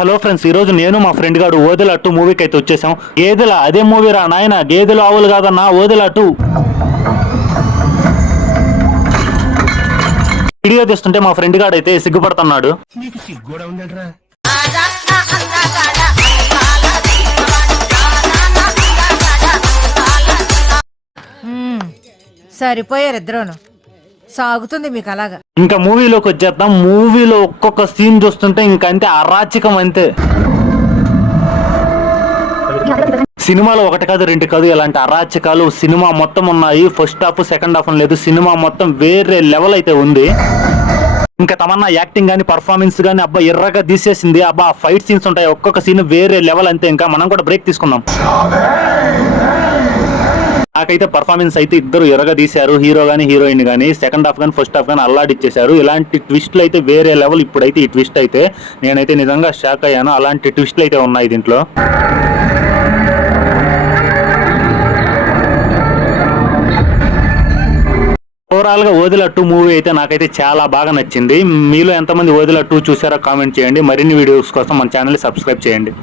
Hello friends, ఈ రోజు నేను మా ఫ్రెండ్ గాడు ఓదెల 2 మూవీకి అయితే వచ్చేసాం. గేదెల అదే మూవీ రా నాయన, గేదెలు ఆవులు కాదన్నా ఓదెల 2. వీడియో తీస్తుంటే మా ఫ్రెండ్ గాడు అయితే సిగ్గుపడుతున్నాడు. సరిపోయారు ఇద్దరును. సాగుతుంది మీకు అలాగా. ఇంకా మూవీలోకి వచ్చేద్దాం. మూవీలో ఒక్కొక్క సీన్ చూస్తుంటే ఇంకా అంతే అరాచకం అంతే. సినిమాలో ఒకటి కాదు రెండు కాదు ఇలాంటి అరాచకాలు సినిమా మొత్తం ఉన్నాయి. ఫస్ట్ హాఫ్ సెకండ్ హాఫ్ లేదు, సినిమా మొత్తం వేరే లెవెల్ అయితే ఉంది. ఇంకా తమన్నా యాక్టింగ్ గానీ పర్ఫార్మెన్స్ గానీ అబ్బా ఎర్రగా తీసేసింది. అబ్బా ఫైట్ సీన్స్ ఉంటాయి, ఒక్కొక్క సీన్ వేరే లెవెల్ అంతే. ఇంకా మనం కూడా బ్రేక్ తీసుకుందాం. నాకైతే పర్ఫార్మెన్స్ అయితే ఇద్దరు ఎరగా తీశారు, హీరో గానీ హీరోయిన్ గానీ. సెకండ్ హాఫ్ గానీ ఫస్ట్ హాఫ్ గానీ అల్లాడిచ్చేశారు. ఇలాంటి ట్విస్ట్లు అయితే వేరే లెవెల్. ఇప్పుడైతే ఈ ట్విస్ట్ అయితే నేనైతే నిజంగా షాక్ అయ్యాను. అలాంటి ట్విస్ట్లు అయితే ఉన్నాయి దీంట్లో. ఓవరాల్ గా ఓదెల 2 మూవీ అయితే నాకైతే చాలా బాగా నచ్చింది. మీలో ఎంతమంది ఓదెల 2 చూసారో కామెంట్ చేయండి. మరిన్ని వీడియోస్ కోసం మన ఛానల్ ని సబ్స్క్రైబ్ చేయండి.